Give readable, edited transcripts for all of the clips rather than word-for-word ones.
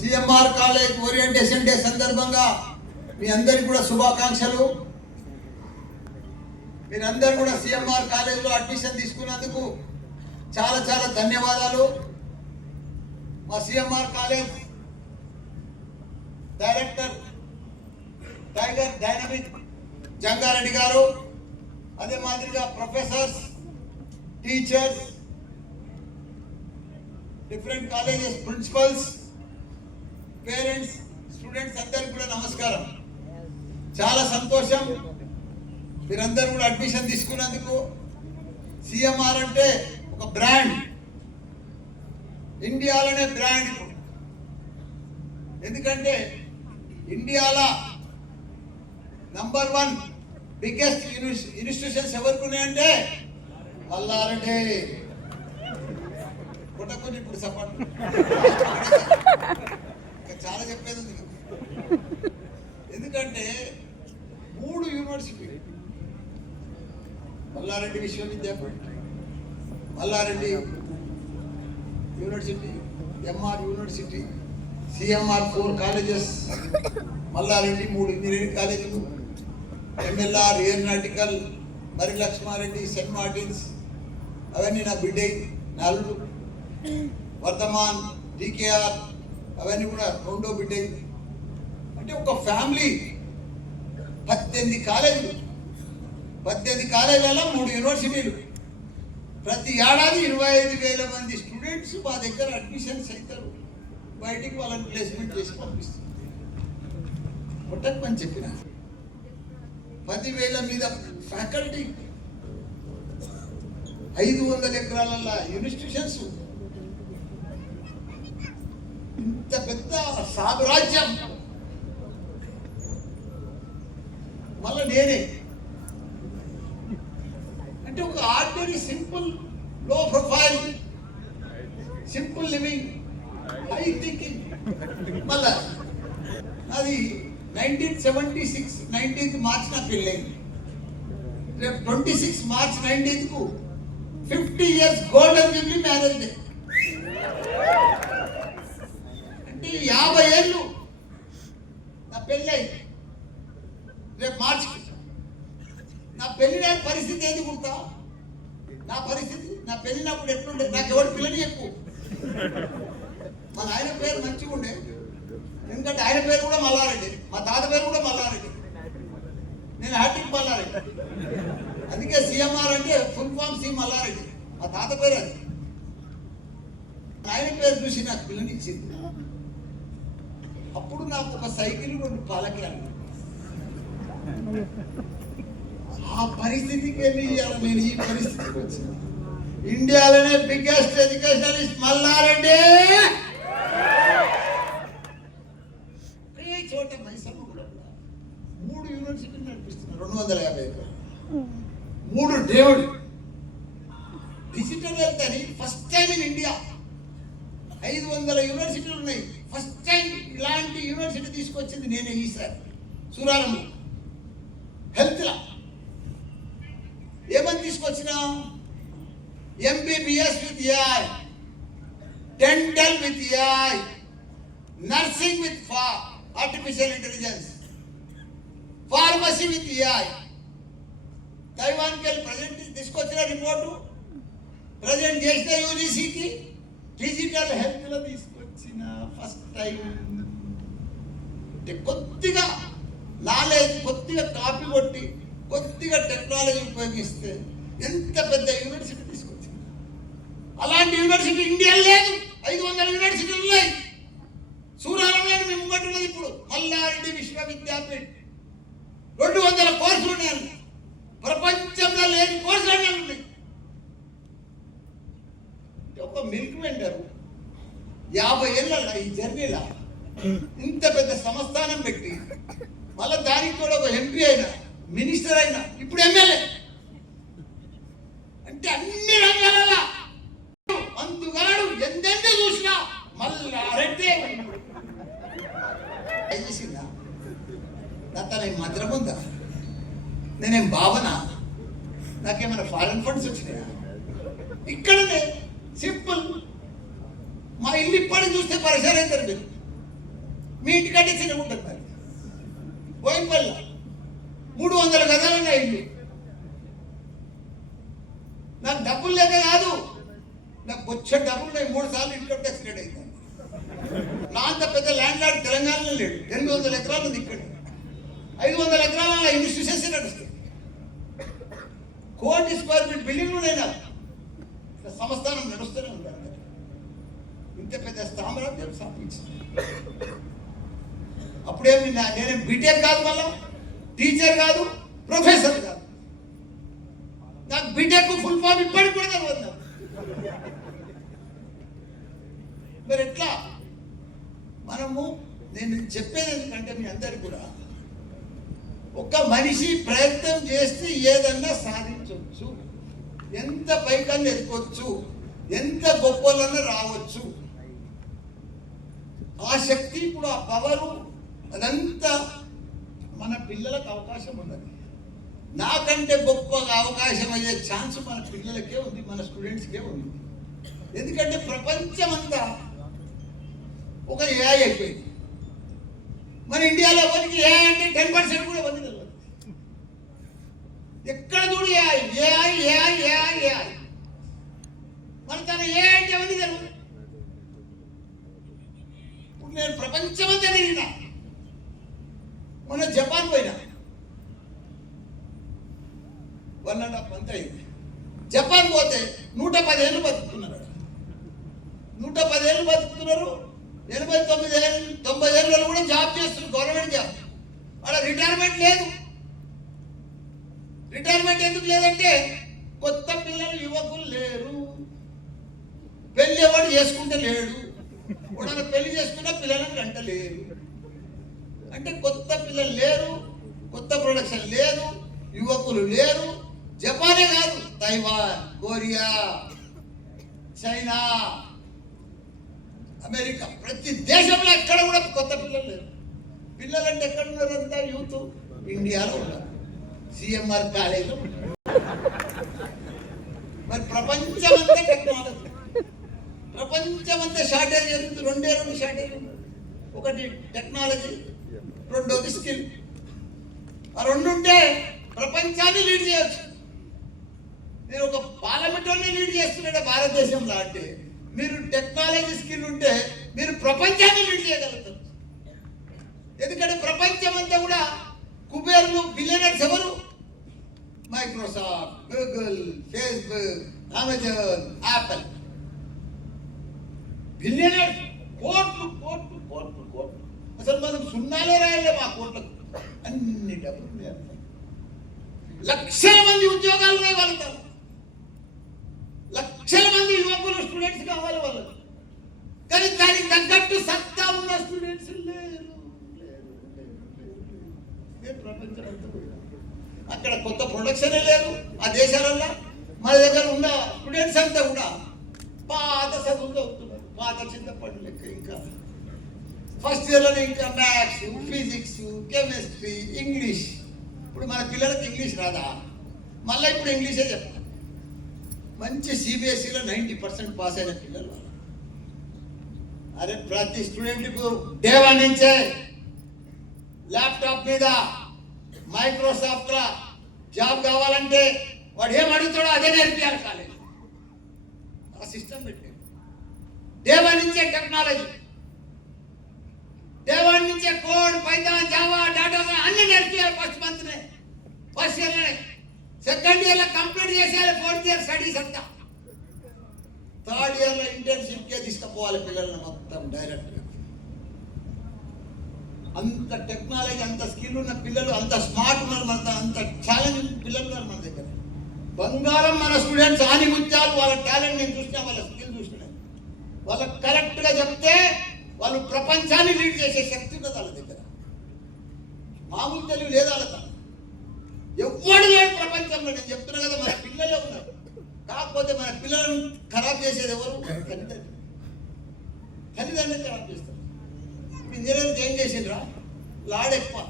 CMR college orientation day సందర్భంగా మీ అందరికీ కూడా శుభాకాంక్షలు. మీరందరూ కూడా సిఎంఆర్ కాలేజ్లో అడ్మిషన్ తీసుకున్నందుకు చాలా చాలా ధన్యవాదాలు. మా CMR college director tiger dynamic Jangareddy garu, అదే మాదిరిగా professors, teachers, different colleges principals, parents, students అందరికీ కూడా నమస్కారం. చాలా సంతోషం మీరందరూ కూడా అడ్మిషన్ తీసుకున్నందుకు. సిఎంఆర్ అంటే ఒక బ్రాండ్, ఇండియాలోనే బ్రాండ్. ఎందుకంటే ఇండియాలో నంబర్ 1 బిగ్గెస్ట్ ఇన్స్టిట్యూషన్స్ ఎవరికి ఉన్నాయంటే మల్లారెడ్డి. కొట్టకొని ఇప్పుడు సపోర్ట్ చాలా చెప్పేది ఉంది. ఎందుకంటే 3 యూనివర్సిటీలు, Mallareddy Vishwavidyapeetham, Mallareddy university, MR university, CMR 4 colleges, Mallareddy 3 engineering కాలేజీలు, ఎంఎల్ఆర్, ఏరోనాటికల్, మరి లక్ష్మారెడ్డి, సెయింట్ మార్టిన్స్, అవన్నీ నా బిడ్డ 4, వర్ధమాన్, టీకేఆర్, అవన్నీ కూడా 2వ బిడ్డ. అంటే ఒక ఫ్యామిలీ 18 కాలేజీలు, 18 కాలేజీలలో 3 యూనివర్సిటీలు, ప్రతి ఏడాది 25,000 మంది స్టూడెంట్స్ మా దగ్గర అడ్మిషన్స్ అవుతారు. బయటికి వాళ్ళని ప్లేస్మెంట్ చేసి పంపిస్తారు. కొట్టకమని చెప్పిన 10,000 మీద ఫ్యాకల్టీ, 500 ఎకరాల ఇన్స్టిట్యూషన్స్, ఇంత పెద్ద సామ్రాజ్యం. మళ్ళా నేనే అంటే ఒక ఆర్డినరీ సింపుల్, లో profile, simple living, high thinking. మళ్ళా అది 1976 19th మార్చ్ నా పెళ్ళైంది. రేపు 26 March 19th 50 years golden Jubilee marriage day. అంటే 50 ఏళ్ళు నా పెళ్ళైంది. రేపు మార్చికి నా పెళ్ళిన పరిస్థితి ఏది గుర్తా? నా పరిస్థితి, నా పెళ్ళినప్పుడు ఎట్లుండే, నాకు ఎవరు పిల్లని చెప్పు. మా ఆయన పేరు మంచిగా ఉండే, ఎందుకంటే ఆయన పేరు కూడా మల్లారెడ్డి, మా తాత పేరు కూడా మల్లారెడ్డి, నేను హ్యాట్రిక్ మల్లారెడ్డి. అందుకే సిఎంఆర్ అంటే ఫుల్ ఫామ్ సి మల్లారెడ్డి, మా తాత పేరు అది. ఆయన పేరు చూసి నాకు పిల్లని ఇచ్చింది. అప్పుడు నాకు ఒక సైకిల్ 2 పాలకేయాలి. ఆ పరిస్థితికి వెళ్ళి నేను ఈ పరిస్థితికి వచ్చిన. ఇండియాలోనే బిగ్గెస్ట్ ఎడ్యుకేషనలిస్ట్ మల్లారెడ్డి. ఏ చోట మైసమ్మ కూడా 3 యూనివర్సిటీలు నడిపిస్తున్నారు, 250 ఎకరాలు, 3 దేవుడు. డిజిటల్ హెల్త్ అని ఫస్ట్ టైం ఇన్ ఇండియా. 500 యూనివర్సిటీలు ఉన్నాయి. ఫస్ట్ టైం ఇలాంటి యూనివర్సిటీ తీసుకొచ్చింది నేనే ఈసారి సూరారంలో. హెల్త్లా ఏమని తీసుకొచ్చినా, MBBS with AI, dental with AI, nursing with artificial intelligence, pharmacy with AI. తైవాన్కి వెళ్ళి ప్రజెంట్ తీసుకొచ్చిన రిపోర్టు ప్రజెంట్ చేసిన యూజీసీకి డిజిటల్ హెల్త్లో తీసుకొచ్చిన ఫస్ట్ టైం. అంటే కొద్దిగా నాలెడ్జ్, కొద్దిగా కాపీ కొట్టి, కొద్దిగా టెక్నాలజీ ఉపయోగిస్తే ఎంత పెద్ద యూనివర్సిటీ తీసుకొచ్చింది. అలాంటి యూనివర్సిటీ ఇండియా లేదు. 500 యూనివర్సిటీలు ఉన్నాయి. సూరారంలో మేము ఉన్నది ఇప్పుడు మల్లారెడ్డి విశ్వవిద్యాపీఠ్. 200 కోర్సులు ఉన్నాయి. ప్రపంచంలో లేని కోర్సులు అన్నీ ఉన్నాయి. ఒక మిల్క్ వెండర్ 50 ఏళ్ళ ఈ జర్నీలా ఇంత పెద్ద సంస్థానం పెట్టి, మళ్ళీ దానికి కూడా ఒక ఎంపీ అయినా, మినిస్టర్ అయినా, ఇప్పుడు ఎమ్మెల్యే. అంటే అన్ని రంగాల మంతుగాడు ఎందెంత చూసినా మల్లారెడ్డి చేసిందా? తన మద్రం ఉందా? నేనేం భావన, నాకేమైనా ఫారెన్ ఫండ్స్ వచ్చినాయా? ఇక్కడనే సింపుల్. మా ఇల్లు ఇప్పటికి చూస్తే పరిసర అవుతారు మీరు. మీ ఇంటికంటే చిన్నగా ఉంటుంది మరి. బోయినపల్లి 300 గజాలన్న ఇల్లు. నాకు డబ్బులు లేక కాదు, నాకు వచ్చే డబ్బులు నేను 3 సార్లు ఇన్కమ్ ట్యాక్స్ రేట్ అవుతాను. నా అంత పెద్ద ల్యాండ్ లార్డ్ తెలంగాణలో లేడు. 800 ఎకరాలు ఉంది ఇక్కడ. 500 ఎకరాల ఇన్స్టిట్యూషన్స్ నడుస్తాయి. 1 కోటి స్క్వేర్ ఫీట్ బిల్డింగ్ కూడా అయినా సంస్థానం నడుస్తూనే ఉంటారు. ఇంత పెద్ద స్థామరాజ్యం స్థాపించింది. అప్పుడేమి నేను బీటెక్ కాదు, మళ్ళా టీచర్ కాదు, ప్రొఫెసర్ కాదు. నాకు బీటెక్ ఫుల్ ఫామ్ ఇప్పటికి కూడా తెలియదు. మరి ఎట్లా మనము, నేను చెప్పేది ఎందుకంటే మీ అందరికి కూడా, ఒక మనిషి ప్రయత్నం చేస్తే ఏదన్నా సాధించవచ్చు, ఎంత పైకన్నా ఎదుకోవచ్చు, ఎంత గొప్పలన్నా రావచ్చు. ఆ శక్తి, ఇప్పుడు ఆ పవరు, అదంతా మన పిల్లలకు అవకాశం ఉన్నది. నాకంటే గొప్పగా అవకాశం అయ్యే ఛాన్స్ మన పిల్లలకే ఉంది, మన స్టూడెంట్స్కే ఉంది. ఎందుకంటే ప్రపంచం అంతా ఒక ఏఐ అయిపోయింది. మన ఇండియాలో మనకి ఏఐ అంటే 10% కూడా మంది తెలియదు. ఎక్కడ చూడు AI AI AI AI AI. మన తన ఏఐ అంటే ఎవరికి తెలియదు. ఇప్పుడు నేను ప్రపంచమంతా తిరిగినా. మొన్న జపాన్ పోయినా, 1.5 month అయింది. జపాన్ పోతే 110 ఏళ్ళు బతుకుతున్నారు. 110 ఏళ్ళు బతుకుతున్నారు. 89 ఏళ్ళు 90 ఏళ్ళు కూడా జాబ్ చేస్తున్నారు, గవర్నమెంట్ జాబ్. వాళ్ళ రిటైర్మెంట్ లేదు. రిటైర్మెంట్ ఎందుకు లేదంటే కొత్త పిల్లలు, యువకులు లేరు. పెళ్లి ఎవడు చేసుకుంటే లేడు. ఎవడన్నా పెళ్లి చేసుకున్న పిల్లలను గంట లేరు. అంటే కొత్త పిల్లలు లేరు, కొత్త ప్రొడక్షన్ లేదు, యువకులు లేరు. జపానే కాదు, తైవాన్, కొరియా, చైనా, అమెరికా, ప్రతి దేశంలో ఎక్కడ కూడా కొత్త పిల్లలు లేరు. పిల్లలంటే ఎక్కడ ఉన్నారంతా యూత్ ఇండియాలో ఉన్నారు, సిఎంఆర్ కాలేజీలో ఉన్నారు. మరి ప్రపంచమంతా టెక్నాలజీ, ప్రపంచమంతా షార్టేజ్ జరుగుతుంది. 2 షార్టేజ్ ఉంది. ఒకటి టెక్నాలజీ, రెండోది స్కిల్. ఆ 2 ఉంటే ప్రపంచాన్ని లీడ్ చేయొచ్చు. నేను ఒక పార్లమెంట్లోనే లీడ్ చేస్తున్నాడే భారతదేశంలో. అంటే మీరు టెక్నాలజీ స్కిల్ ఉంటే మీరు ప్రపంచాన్ని లీడ్ చేయగలుగుతారు. ఎందుకంటే ప్రపంచం అంతా కూడా కుబేర్లు, బిలియనర్స్ ఎవరు? Microsoft, Google, Facebook, Amazon, Apple. Billionaires, కోట్లు కోట్లు కోట్లు కోట్లు. అసలు మనం సున్నాలే రాయలే మా కోట్లకు. అన్ని డబ్బులు లక్షల మంది ఉద్యోగాలు ఉన్నాయి వాళ్ళతో. లక్షల మంది యువకులు, స్టూడెంట్స్ కావాలి వాళ్ళకి. కానీ దానికి తగ్గట్టు సత్తా ఉన్న స్టూడెంట్స్ లేరు. ప్రపంచం అంతా అక్కడ కొత్త ప్రొడక్షనే లేదు. ఆ దేశాలలో మన దగ్గర ఉన్న స్టూడెంట్స్ అంతా కూడా పాత చదువులు చదువుతున్నారు. పాత చింతపండు లెక్క. ఇంకా ఫస్ట్ ఇయర్లోనే ఇంకా మ్యాథ్స్, ఫిజిక్స్, కెమిస్ట్రీ, ఇంగ్లీష్. ఇప్పుడు మన పిల్లలకి ఇంగ్లీష్ రాదా? మళ్ళీ ఇప్పుడు ఇంగ్లీషే చెప్తారు. మంచి సిబిఎస్ఈలో 90% పాస్ అయిన పిల్లలు. అరే ప్రతి స్టూడెంట్కు డే 1 నుంచే ల్యాప్టాప్ మీద మైక్రోసాఫ్ట్లో జాబ్ కావాలంటే వాడు ఏం అడుగుతాడో అదే నేర్పియాలి కాలేజ్. ఆ సిస్టమ్ పెట్టి డే 1 నుంచే టెక్నాలజీ, డే 1 నుంచే కోడ్, పైథాన్, జావా, డాటా అన్ని నేర్పియాలి. ఫస్ట్ మంత్నే, ఫస్ట్ ఇయర్లోనే. సెకండ్ ఇయర్లో కంప్లీట్ చేసేయాలి 4th ఇయర్ స్టడీస్ అంతా. 3rd ఇయర్లో ఇంటర్న్షిప్కే తీసుకుపోవాలి పిల్లల్ని మొత్తం డైరెక్ట్గా. అంత టెక్నాలజీ, అంత స్కిల్ ఉన్న పిల్లలు, అంత స్మార్ట్ ఉన్నారు మన, అంత ఛాలెంజ్ పిల్లలు ఉన్నారు మన దగ్గర. బంగారం మన స్టూడెంట్స్, ఆని ముత్యాలు. వాళ్ళ టాలెంట్ నేను చూసినా, వాళ్ళ స్కిల్ చూసినా. వాళ్ళకి కరెక్ట్గా చెప్తే వాళ్ళు ప్రపంచాన్ని లీడ్ చేసే శక్తి ఉన్నది వాళ్ళ దగ్గర. మామూలు తెలివి లేదా వాళ్ళ. ఎవ్వడు లేడు ప్రపంచంలో. నేను చెప్తున్నా కదా, మన పిల్లలే ఉన్నారు. కాకపోతే మన పిల్లలను ఖరాబ్ చేసేది ఎవరు? తల్లిదండ్రులు. తల్లిదండ్రులు ఖరాబ్ చేస్తారు. ఇంజనీరింగ్ ఏం చేసిండ్రా? లాడ్ ఎక్కువ.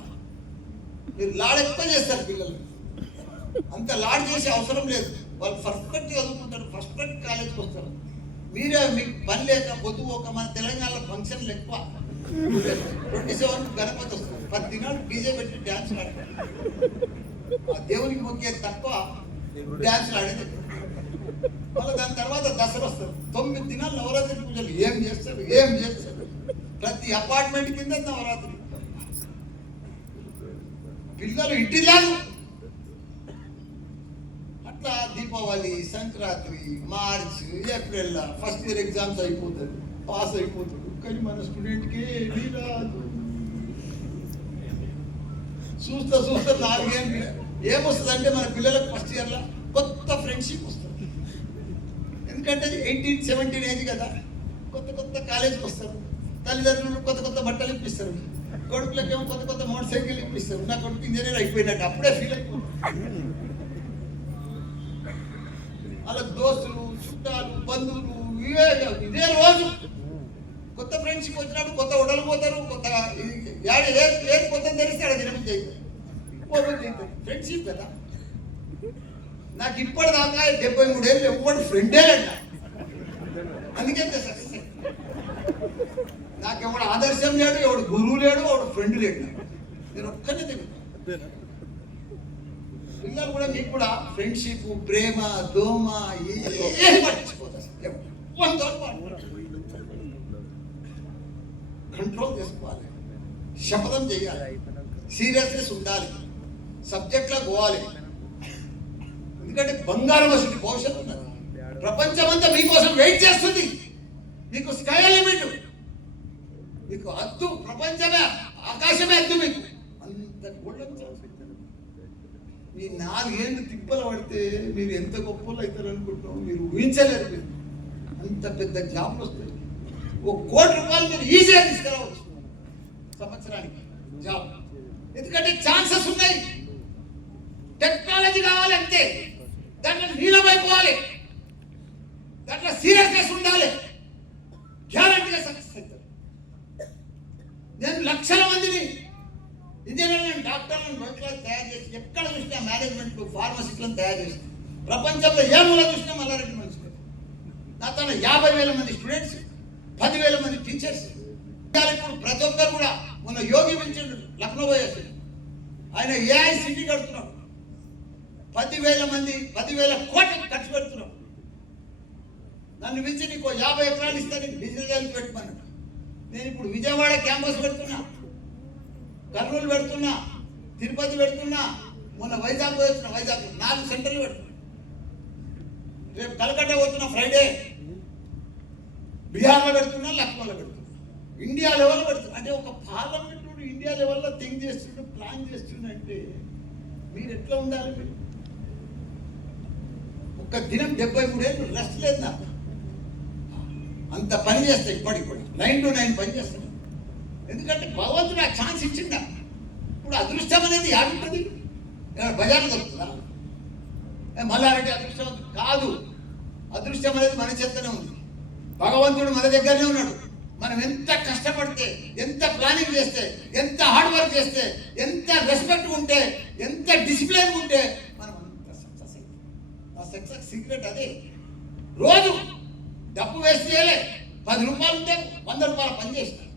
మీరు లాడ్ ఎక్కువ చేస్తారు పిల్లలు. అంత లాడ్ చేసే అవసరం లేదు. వాళ్ళు పర్ఫెక్ట్ చదువుకుంటారు, పర్ఫెక్ట్ కాలేజ్కి వస్తారు. మీరే మీకు పని లేక పొద్దు ఒక మన తెలంగాణలో ఫంక్షన్లు ఎక్కువ 27 గణపతి వస్తుంది 10 దినాలు డీజే పెట్టి డ్యాన్స్ ఆడతారు. ఆ దేవునికి మొక్కేది తక్కువ, డ్యాన్స్లు ఆడేది. మళ్ళీ దాని తర్వాత దసరా వస్తారు. 9 దినాలు నవరాత్రి పూజలు ఏం చేస్తారు. ప్రతి అపార్ట్మెంట్ కింద నవరాత్రి. పిల్లలు ఇంటిలాగా అట్లా Deepavali, Sankranti, March, April first year exams అయిపోతారు, పాస్ అయిపోతారు. కానీ మన స్టూడెంట్కి ఏమీ రాదు. చూస్తా 4 ఏళ్ళు ఏమొస్తుంది అంటే మన పిల్లలకు ఫస్ట్ ఇయర్లో కొత్త ఫ్రెండ్షిప్ వస్తుంది. ఎందుకంటే 18-17 ఏజ్ కదా, కొత్త కాలేజీకి వస్తారు. తల్లిదండ్రులు కొత్త బట్టలు ఇప్పిస్తారు, కొడుకులకేమో కొత్త మోటార్ సైకిల్ ఇప్పిస్తారు. నా కొడుకు ఇంజనీర్ అయిపోయినట్టు అప్పుడే ఫీల్ అయిపోతుంది. అలా దోస్తులు, చుట్టాలు, బంధువులు ఇదే రోజు కొత్త ఫ్రెండ్షిప్ వచ్చినప్పుడు కొత్త ఉడలు పోతారు. ఏది కొత్త తెలిస్తే అక్కడ తినబుద్ధి అవుతుంది. ఫ్రెండ్షిప్ కదా. నాకు ఇప్పటిదాకా 73 ఏళ్ళు ఎవ్వడు ఫ్రెండే లేడు. అందుకే సక్సెస్. నాకు ఎవడు ఆదర్శం లేడు, ఎవడు గురువు లేడు, ఎవడు ఫ్రెండ్ లేడు. నేను ఒక్కనే తిరుగుతాను. పిల్లలు కూడా మీకు కూడా ఫ్రెండ్షిప్, ప్రేమ, దోమ ఏది పట్టించుకోవచ్చు. కంట్రోల్ చేసుకోవాలి, శపథం చేయాలి, సీరియస్నెస్ ఉండాలి, సబ్జెక్ట్లో పోవాలి. ఎందుకంటే బంగారం అసలు భవిష్యత్తు ఉన్నది. ప్రపంచం అంతా మీకోసం వెయిట్ చేస్తుంది. మీకు స్కై లిమిట్, మీకు అద్దు, ప్రపంచమే ఆకాశమే అద్దు. మీకు అంత గోల్డెన్ ఛాన్స్. మీ 4 ఏళ్ళు తిప్పలు పడితే మీరు ఎంత గొప్పలు అవుతారు అనుకుంటున్నాం. మీరు ఊహించలేరు. మీరు అంత పెద్ద జాబ్లు వస్తాయి. 1 కోటి రూపాయలు మీరు ఈజీగా తీసుకురావచ్చు సంవత్సరానికి జాబ్. ఎందుకంటే ఛాన్సెస్ ఉన్నాయి. టెక్నాలజీ కావాలంటే దాంట్లో నీలమైపోవాలి, దాంట్లో సీరియస్నెస్ ఉండాలి. గ్యారంటీగా సక్సెస్ అవుతారు. నేను లక్షల మందిని ఇంజనీర్లను, డాక్టర్లను రోడ్లను తయారు చేసి, ఎక్కడ చూసినా మేనేజ్మెంట్లు, ఫార్మసిస్టులను తయారు చేసి, ప్రపంచంలో ఏ మూల చూసినా మల్లారెడ్డి మనిషి. నాతో 50,000 మంది స్టూడెంట్స్, 10,000 మంది టీచర్స్. ఇప్పుడు ప్రతి ఒక్కరు కూడా మొన్న యోగి పిలిచిండు లక్నో పోయేసి, ఆయన ఏఐ సిటీ కడుతున్నాడు. 10,000 మంది 10,000 కోట్లు ఖర్చు పెడుతున్నాడు. నన్ను పిలిచి నీకు 50 ఎకరాలు ఇస్తా, నీకు బిజినెస్ పెట్టమన్నాడు. నేను ఇప్పుడు విజయవాడ క్యాంపస్ పెడుతున్నా, కర్నూలు పెడుతున్నా, తిరుపతి పెడుతున్నా, మొన్న వైజాగ్ పోతున్నా. వైజాగ్ 4 సెంటర్లు పెడుతున్నా. రేపు కలకట్ట పోతున్నా, ఫ్రైడే బీహార్లో పెడుతున్నా, లక్నోలో పెడుతున్నా. ఇండియా లెవెల్లో పెడుతున్నా. అంటే ఒక పార్లమెంట్ ఇండియా లెవెల్లో థింక్ చేస్తుండే, ప్లాన్ చేస్తుండే. మీరు ఎట్లా ఉండాలి? మీరు ఒక్క దినం 73 ఏళ్ళు రెస్ట్ లేదు నాకు. అంత పని చేస్తాయి. ఇప్పటికి కూడా 9 to 9 పని చేస్తాను. ఎందుకంటే భగవంతుడు ఆ ఛాన్స్ ఇచ్చిందా. ఇప్పుడు అదృష్టం అనేది యాడుంటుంది? బజార్లో దొరుకుతుందా? మల్లారెడ్డి అదృష్టవంతుడు కాదు. అదృష్టం అనేది మన చేతనే ఉంది. భగవంతుడు మన దగ్గరనే ఉన్నాడు. మనం ఎంత కష్టపడితే, ఎంత ప్లానింగ్ చేస్తే, ఎంత హార్డ్ వర్క్ చేస్తే, ఎంత రెస్పెక్ట్ ఉంటే, ఎంత డిసిప్లిన్ ఉంటే మనం అంత సక్సెస్ అవుతాం. ఆ సక్సెస్ సీక్రెట్ అదే. రోజు డబ్బు వేస్ట్ చేయలే. 10 రూపాయలు ఉంటే 100 రూపాయలు పని చేస్తాం.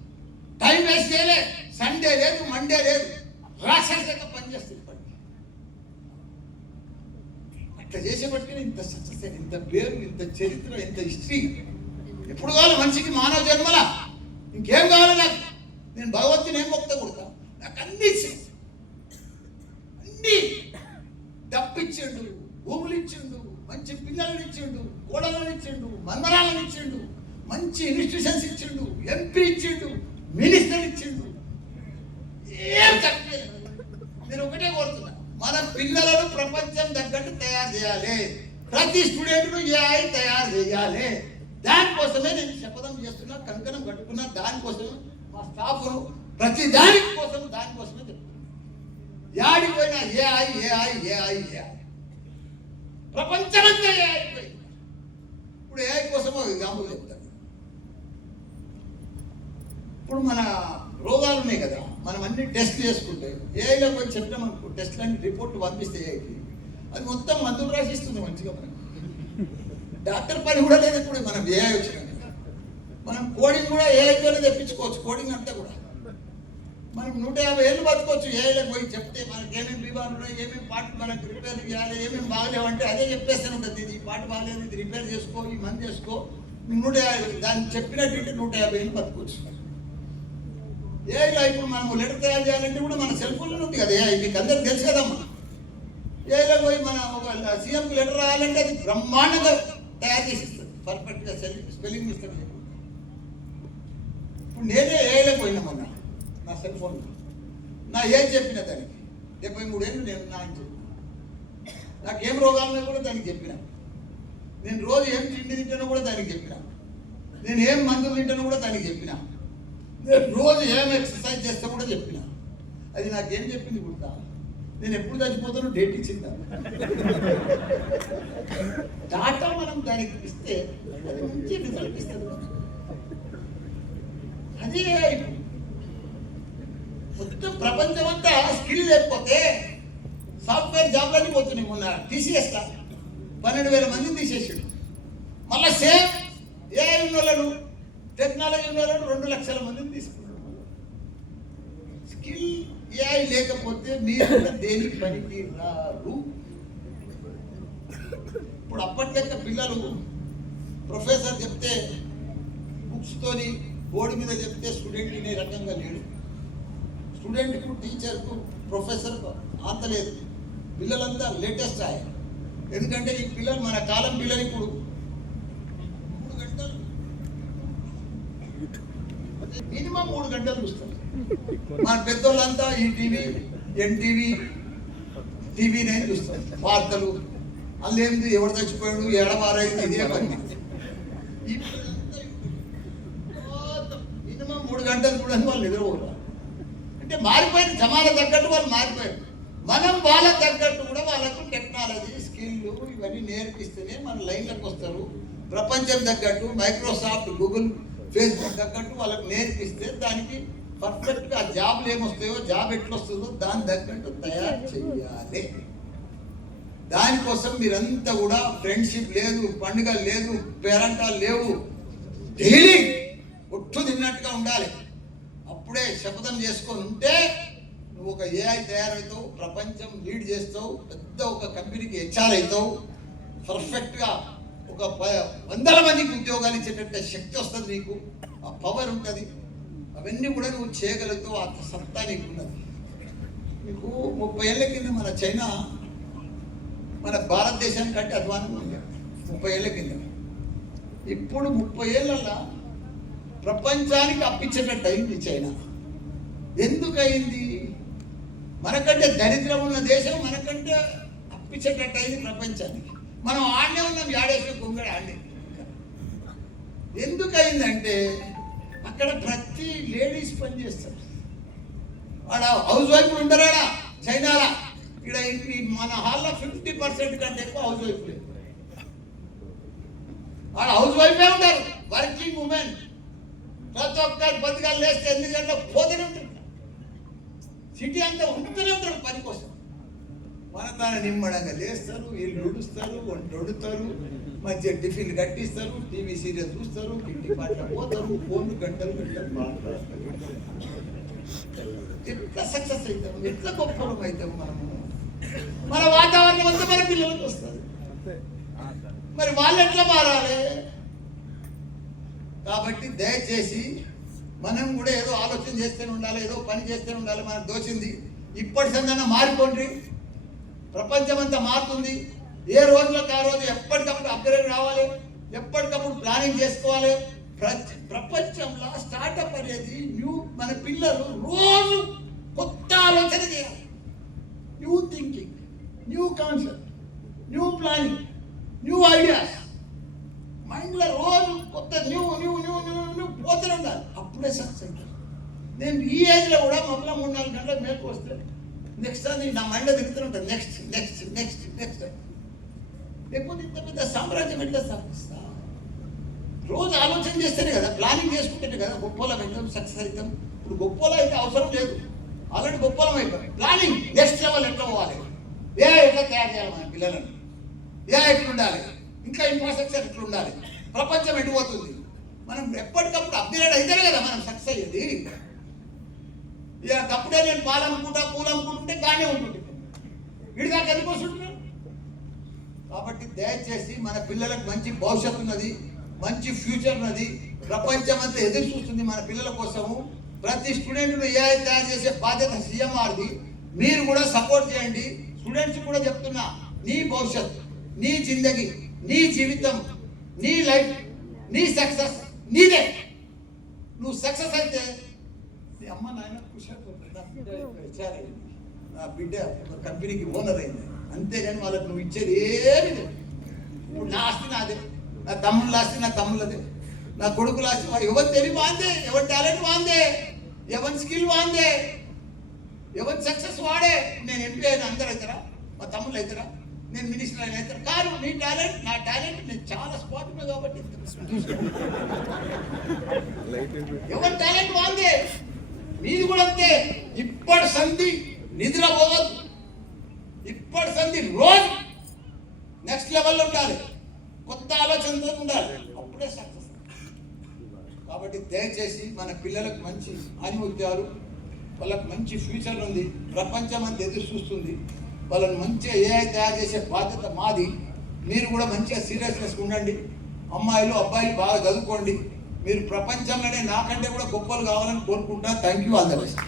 టైం వేస్ట్ చేయలే. సండే లేదు, మండే లేదు, రాక్షసంగా పనిచేస్తుంది. అట్లా చేసేపట్టుకుని ఇంత సక్సెస్, ఇంత పేరు, ఇంత చరిత్ర, ఇంత హిస్టరీ. ఎప్పుడు కావాలి మనిషికి మానవ జన్మల? ఇంకేం కావాలి నాకు? నేను భగవంతుని ఏం మొక్త కొడతా? నాకు అన్ని డబ్బిచ్చిండు, భూములు ఇచ్చిండు, మంచి పిల్లలను ఇచ్చిండు, కోడలను ఇచ్చిండు, మందరాలను ఇచ్చిండు, మంచి ఇన్స్టిట్యూషన్స్ ఇచ్చిండు, ఎంపీ ఇచ్చిండు, మినిస్టర్ ఇచ్చిండు. ఏం తక్కువ. నేను ఒకటే కోరుతున్నా, మన పిల్లలను ప్రపంచం తగ్గట్టు తయారు చేయాలి. ప్రతి స్టూడెంట్ను ఏఐ తయారు చేయాలి. దానికోసమే నేను శపథం చేస్తున్నా, కంకణం కట్టుకున్నా. దానికోసమే మా స్టాఫ్ ప్రతి దానికోసం దానికోసమే చెప్తున్నా. యాడికి పోయినా ఏఐ ఏఐ ఏఐ ఏఐ. ప్రపంచమంతా ఏఐ అయిపోయింది. ఇప్పుడు ఏఐ కోసమో ఎగ్జాంపుల్ చెప్తాను. ఇప్పుడు మన రోగాలు ఉన్నాయి కదా, మనం అన్ని టెస్ట్ చేసుకుంటే ఏఐలో పోయి చెప్పినామనుకో, టెస్ట్లు అన్ని రిపోర్ట్ పంపిస్తే ఏఐకి అది మొత్తం మందులు రాసిస్తుంది మంచిగా. మనకి డాక్టర్ పని కూడా లేదు ఇప్పుడు మనం ఏఐ వచ్చినాక. మనం కోడింగ్ కూడా ఏఐతోనే తెప్పించుకోవచ్చు, కోడింగ్ అంతా కూడా. మనం 150 ఏళ్ళు బతుకోవచ్చు ఏఐలకు పోయి చెప్తే మనకి ఏమేమి విభాగాలు ఉన్నాయి, ఏమేమి పాటలు మనకు రిపేర్ చేయాలి, ఏమేమి బాగలేవంటే అదే చెప్పేస్తూనే ఉంటుంది. ఇది ఈ పాట బాగలేదు, ఇది రిపేర్ చేసుకో, ఈ మంది చేసుకో. 150 దాన్ని చెప్పినట్టు 150 ఏళ్ళు బతుకోవచ్చు. ఏఐలో ఇప్పుడు మనం లెటర్ తయారు చేయాలంటే కూడా మన సెల్ ఫోన్లో ఉంది కదా ఏఐ, మీకు అందరికి తెలుసు కదమ్మా. ఏఐలో పోయి మన ఒక సీఎంకి లెటర్ రాయాలంటే అది బ్రహ్మాండంగా తయారు చేసి ఇస్తుంది, పర్ఫెక్ట్గా స్పెల్లింగ్ మిస్టేక్ లేకుండా. ఇప్పుడు నేనే ఏఐలో పోయినామన్నా నా సెల్ ఫోన్లో నా ఏం చెప్పిన దానికి 73 ఏళ్ళు నేను నా అని చెప్పిన, నాకేం రోగాలున్నా కూడా దానికి చెప్పిన, నేను రోజు ఏం తిండి తింటానో కూడా దానికి చెప్పిన, నేను ఏం మందులు తింటానో కూడా దానికి చెప్పిన, నేను రోజు ఏం ఎక్సర్సైజ్ చేస్తా కూడా చెప్పిన. అది నాకేం చెప్పింది గుర్తా, నేను ఎప్పుడు చచ్చిపోతానో డేట్ ఇచ్చిందా. డాటా మనం దానికి ఇస్తే అది మంచి రిజల్ట్ ఇస్తుంది. అదే మొత్తం ప్రపంచం అంతా స్కిల్ లేకపోతే సాఫ్ట్వేర్ జాబ్లన్నీ పోతున్నాయి. మొన్న TCS 12,000 మందిని తీసేసాడు. మళ్ళీ సేమ్ ఏఐ ఉన్న వాళ్ళను, టెక్నాలజీ ఉన్న వాళ్ళను 2 లక్షల మందిని తీసుకున్నాడు. స్కిల్ ఏఐ లేకపోతే మీరు దేనికి పనికి రారు. ఇప్పుడు అప్పట్లెక్క పిల్లలు ప్రొఫెసర్ చెప్తే బుక్స్తోని బోర్డు మీద చెప్తే స్టూడెంట్ వినే రకంగా లేడు. స్టూడెంట్కు, టీచర్కు, ప్రొఫెసర్కు ఆంతలేదు. పిల్లలంతా లేటెస్ట్ అయ్యారు. ఎందుకంటే ఈ పిల్లలు మన కాలం పిల్లలు ఇప్పుడు 3 గంటలు మినిమం 3 గంటలు చూస్తారు. మన పెద్దోళ్ళంతా ఈ ఎన్టీవీ, TV9 చూస్తారు, వార్తలు. అల్లేంది, ఎవరు చచ్చిపోయాడు, ఎడబారైంది, ఇదే పని. ఈ పిల్లలంతా మినిమం 3 గంటలు చూడని వాళ్ళు నిద్రపోరు. అంటే మారిపోయిన జమాన తగ్గట్టు వాళ్ళు మారిపోయారు. మనం వాళ్ళకి తగ్గట్టు కూడా వాళ్ళకు టెక్నాలజీ, స్కిల్లు ఇవన్నీ నేర్పిస్తేనే మన లైన్లకు వస్తారు. ప్రపంచం తగ్గట్టు మైక్రోసాఫ్ట్, గూగుల్, ఫేస్బుక్ తగ్గట్టు వాళ్ళకు నేర్పిస్తే దానికి పర్ఫెక్ట్గా జాబ్లు ఏమొస్తాయో, జాబ్ ఎట్లా వస్తుందో దాని తగ్గట్టు తయారు చేయాలి. దానికోసం మీరంతా కూడా ఫ్రెండ్షిప్ లేదు, పండుగ లేదు, పేరంటాలు లేవు, డైలీ ఒట్టు తిన్నట్టుగా ఉండాలి. అప్పుడే శపథం చేసుకొని ఉంటే నువ్వు ఒక ఏఐ తయారవుతావు, ప్రపంచం లీడ్ చేస్తావు, పెద్ద ఒక కంపెనీకి HR అవుతావు, పర్ఫెక్ట్గా ఒక 100 మందికి ఉద్యోగాలు ఇచ్చేటట్టు శక్తి వస్తుంది, నీకు ఆ పవర్ ఉంటుంది. అవన్నీ కూడా నువ్వు చేయగలుగుతావు, అంత సత్తా నీకు ఉన్నది. నీకు 30 ఏళ్ళ కింద మన చైనా మన భారతదేశానికి కంటే అధ్వానంగా ఉంది 30 ఏళ్ళ కింద. ఇప్పుడు 30 ఏళ్ళల్లో ప్రపంచానికి అప్పించేటట్టు అయింది చైనా. ఎందుకు అయింది? మనకంటే దరిద్రం ఉన్న దేశం మనకంటే అప్పించేటట్టు అయింది ప్రపంచానికి. మనం ఆడనే ఉన్నాం, ఏడేసిన కొంగడ ఆడే. ఎందుకు అయిందంటే అక్కడ ప్రతి లేడీస్ పని చేస్తారు. వాడు హౌస్ వైఫ్లు ఉండరాడా చైనాలో. ఇక్కడ మన హాల్లో 50% కంటే ఎక్కువ హౌస్ వైఫ్ లేదు. వాడు హౌస్ వైఫే ఉంటారు, వర్కింగ్ ఉమెన్. ప్రతి ఒక్కరు బతకాలు లేస్తే 8 గంటలకు పోతూనే ఉంటారు. సిటీ అంతా ఉంటూనే ఉంటారు పని కోసం. మన తాను నిమ్మడంగా లేస్తారు, వీళ్ళు ఉడుస్తారు, వండుతారు, మంచిగా టిఫిన్లు కట్టిస్తారు, టీవీ సీరియల్ చూస్తారు, కిట్టి పాటలు పోతారు, ఫోన్లు గంటలు మాట్లాడతారు. ఎట్లా సక్సెస్ అవుతాం, ఎట్లా గొప్పలం అవుతాం మనము? మన వాతావరణం అంతా మన పిల్లలకు వస్తుంది. మరి వాళ్ళు ఎట్లా మారాలి? కాబట్టి దయచేసి మనం కూడా ఏదో ఆలోచన చేస్తూనే ఉండాలి, ఏదో పని చేస్తూనే ఉండాలి. మనకు దోచింది ఇప్పటి సందన మారిపోండి. ప్రపంచం అంతా మారుతుంది. ఏ రోజులకు ఆ రోజు ఎప్పటికప్పుడు అప్గ్రేడ్ రావాలి, ఎప్పటికప్పుడు ప్లానింగ్ చేసుకోవాలి. ప్రపంచంలో స్టార్టప్ అనేది మన పిల్లలు రోజు కొత్త ఆలోచన చేయాలి. New thinking, new concept, new planning, new ideas మైండ్లో రోజు కొత్త న్యూ పోతూనే ఉండాలి. అప్పుడే సక్సెస్ అవుతుంది. నేను ఈ ఏజ్లో కూడా మొదలు 3-4 గంటలకు మేరకు వస్తే నెక్స్ట్ అది నా మైండ్లో తిరుగుతూనే ఉంటుంది. నెక్స్ట్ నెక్స్ట్ నెక్స్ట్ నెక్స్ట్ లేకపోతే ఇంత పెద్ద సామ్రాజ్యం ఎట్లా స్థాపిస్తా? రోజు ఆలోచన చేస్తేనే కదా, ప్లానింగ్ చేసుకుంటేనే కదా గొప్పలం అవుతాం, సక్సెస్ అవుతాం. ఇప్పుడు గొప్పలో అయితే అవసరం లేదు, ఆల్రెడీ గొప్పలం అయిపోయి ప్లానింగ్ నెక్స్ట్ లెవెల్ ఎట్లా పోవాలి, ఎట్లా తయారు చేయాలి మన పిల్లలను, ఎట్లా ఉండాలి, ఇంట్లో ఇన్ఫ్రాస్ట్రక్చర్ ఎట్లా ఉండాలి, ప్రపంచం ఎటు పోతుంది, మనం ఎప్పటికప్పుడు అప్గ్రేడ్ అయితేనే కదా మనం సక్సెస్ అయ్యేది. ఇక అప్పుడే నేను పాలు అమ్ముకుంటా పూలు అమ్ముకుంటుంటే గానే ఉంటుంది, వీడిదాకా ఎందుకు వస్తుంటున్నాను. కాబట్టి దయచేసి మన పిల్లలకు మంచి భవిష్యత్తు ఉన్నది, మంచి ఫ్యూచర్ ఉన్నది, ప్రపంచం అంతా ఎదురు చూస్తుంది మన పిల్లల కోసము. ప్రతి స్టూడెంట్ను ఏఐ తయారు చేసే బాధ్యత సీఎంఆర్ది. మీరు కూడా సపోర్ట్ చేయండి. స్టూడెంట్స్ కూడా చెప్తున్నా, నీ భవిష్యత్, నీ జిందగీ, నీ జీవితం, నీ లైఫ్, నీ సక్సెస్ నీదే. నువ్వు సక్సెస్ అయితే నీ అమ్మ నాయన ఖుషి అయిపోతుంది. నా బిడ్డ ఒక కంపెనీకి ఓనర్ అయింది, అంతేగాని వాళ్ళకి నువ్వు ఇచ్చేది ఏమి లేదు. ఇప్పుడు నా ఆస్తి నాదే, నా తమ్ముళ్ళ ఆస్తి నా తమ్ముళ్ళదే, నా కొడుకుల ఆస్తి ఎవరి తెలివి వాందే, ఎవరి టాలెంట్ వాందే, ఎవరి స్కిల్ వాందే, ఎవరి సక్సెస్ వాడే. నేను ఎంపీ అయినా అందరు అవుతారా, మా తమ్ముళ్ళు అవుతారా, నేను మినిస్టర్ అయినా అవుతారు కాదు. నీ టాలెంట్ నా టాలెంట్, నేను చాలా స్పాట్ ఉన్నా కాబట్టి ఎవరి టాలెంట్ వాందే. మీది కూడా అంతే. ఇప్పటి సంధి నిద్రపోవద్దు, ఇప్పటి సంధి రోజు నెక్స్ట్ లెవెల్లో ఉండాలి, కొత్త ఆలోచనతో ఉండాలి, అప్పుడే సక్సెస్. కాబట్టి దయచేసి మన పిల్లలకు మంచి ఆనిముత్యాలు, వాళ్ళకి మంచి ఫ్యూచర్ ఉంది, ప్రపంచం అంతా ఎదురు చూస్తుంది. వాళ్ళని మంచిగా ఏఐ తయారు చేసే బాధ్యత మాది. మీరు కూడా మంచిగా సీరియస్నెస్ ఉండండి. అమ్మాయిలు అబ్బాయిలు బాగా చదువుకోండి. మీరు ప్రపంచంలోనే నాకంటే కూడా గొప్పలు కావాలని కోరుకుంటున్నా. Thank you, all the best.